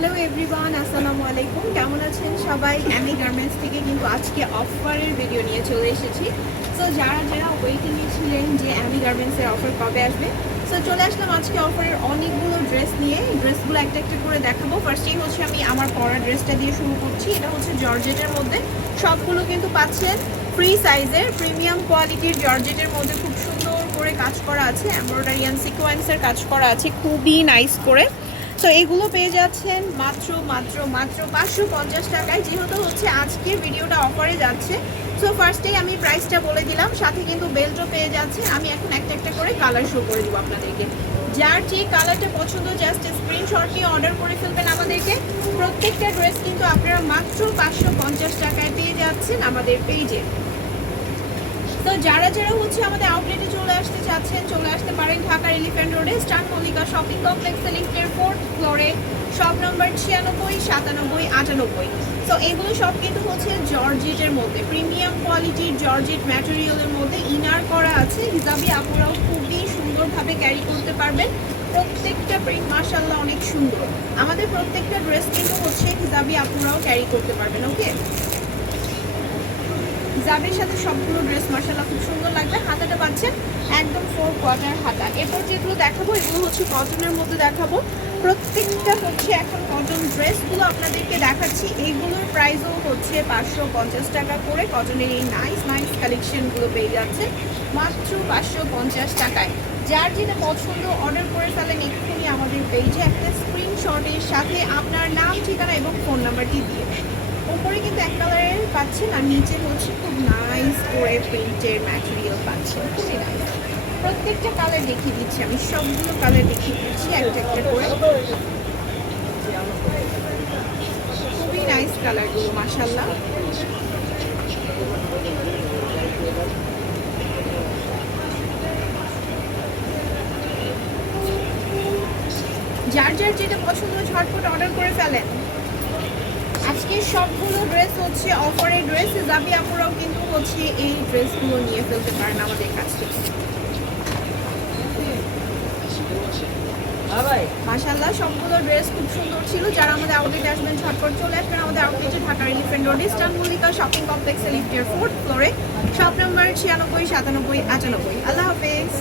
Hello everyone, আসসালামু আলাইকুম। কেমন আছেন সবাই? অ্যামি গার্মেন্টস থেকে কিন্তু আজকে অফারের ভিডিও নিয়ে চলে এসেছি। সো যারা যারা ওয়েটিংয়ে ছিলেন যে অ্যামি গার্মেন্টসের অফার কবে আসবে, সো চলে আসলাম আজকে অফারের অনেকগুলো ড্রেস নিয়ে। ড্রেসগুলো একটা একটা করে দেখাবো। ফার্স্টেই হচ্ছে আমি আমার পরা ড্রেসটা দিয়ে শুরু করছি। এটা হচ্ছে জর্জেটের মধ্যে, সবগুলো কিন্তু পাচ্ছেন ফ্রি সাইজের প্রিমিয়াম কোয়ালিটির জর্জেটের মধ্যে। খুব সুন্দর করে কাজ করা আছে, এমব্রয়ডারি অ্যান্ড সিকোয়েন্সের কাজ করা আছে খুবই নাইস করে। তো এগুলো পেয়ে যাচ্ছেন মাত্র মাত্র মাত্র 550 টাকায়, যেহেতু হচ্ছে আজকের ভিডিওটা অফারে যাচ্ছে। সো ফার্স্টেই আমি প্রাইসটা বলে দিলাম, সাথে কিন্তু বেল্টও পেয়ে যাচ্ছে। আমি এখন একটা একটা করে কালার শো করে দেবো আপনাদেরকে। যার যে কালারটা পছন্দ জাস্ট স্ক্রিনশট নিয়ে অর্ডার করে ফেলবেন আমাদেরকে। প্রত্যেকটা ড্রেস কিন্তু আপনারা মাত্র 550 টাকায় পেয়ে যাচ্ছেন আমাদের পেজে। তো যারা যারা হচ্ছে আমাদের আউটলেটে চলে আসতে চাচ্ছেন, চলে আসতে পারেন ঢাকার এলিফ্যান্ট রোডে স্টার মল্লিকা শপিং কমপ্লেক্সের লিফটের 4th ফ্লোরে, শপ নম্বর 96, 97, 98। তো এগুলো সব কিন্তু হচ্ছে জর্জেটের মধ্যে, প্রিমিয়াম কোয়ালিটির জর্জেট ম্যাটেরিয়ালের মধ্যে ইনার করা আছে। হিজাবি আপুরাও খুবই সুন্দরভাবে ক্যারি করতে পারবেন। প্রত্যেকটা প্রিন্ট মাশাআল্লাহ অনেক সুন্দর। আমাদের প্রত্যেকটা ড্রেস কিন্তু হচ্ছে হিজাবি আপুরাও ক্যারি করতে পারবেন। ওকে, হিজাবের সাথে সবগুলো ড্রেস মাশাআল্লাহ খুব সুন্দর লাগবে। হাতাটা পাচ্ছেন একদম 4 কোয়ার্টার হাতা। এরপর যেগুলো দেখাবো এগুলো হচ্ছে কটনের মধ্যে দেখাবো। প্রত্যেকটা হচ্ছে এখন কটন ড্রেসগুলো আপনাদেরকে দেখাচ্ছি। এইগুলোর প্রাইসও হচ্ছে 550 টাকা করে। কটনের এই নাইস নাইস কালেকশনগুলো পেয়ে যাচ্ছে মাত্র 550 টাকায়। যার যেটা পছন্দ অর্ডার করে ফেলেন এক্ষুনি আমাদের পেজে একটা স্ক্রিনশটের সাথে আপনার নাম, ঠিকানা এবং ফোন নাম্বারটি দিয়ে। উপরে কিন্তু এক কালারের পাচ্ছেন আর নিচে হচ্ছে খুব নাইস করে প্রিন্টের ম্যাটেরিয়াল পাচ্ছেন, খুবই নাইস। প্রত্যেকটা কালার দেখিয়ে দিচ্ছি, আমি সবগুলো কালার দেখিয়ে দিচ্ছি একটা একটা করে। খুবই নাইস কালারগুলো মাশাআল্লাহ। যার যার যেটা পছন্দ ঝটপট অর্ডার করে ফেলেন। আজকে সবগুলো ড্রেস হচ্ছে অফারের ড্রেস। হিজাবি আপুরাও কিন্তু হচ্ছে এই ড্রেসগুলো নিয়ে ফেলতে পারেন আমাদের কাছ থেকে। মাশাআল্লাহ সবগুলো ড্রেস খুব সুন্দর ছিল। যারা আমাদের আউটলেটে আসবেন ঝটপট চলে আসবেন আমাদের আউটলেটে ঢাকার elephant road star Mallika shopping কমপ্লেক্সের লিফটের 4th ফ্লোরে, শপ নাম্বার 96, 97, 98। আল্লাহ হাফেজ।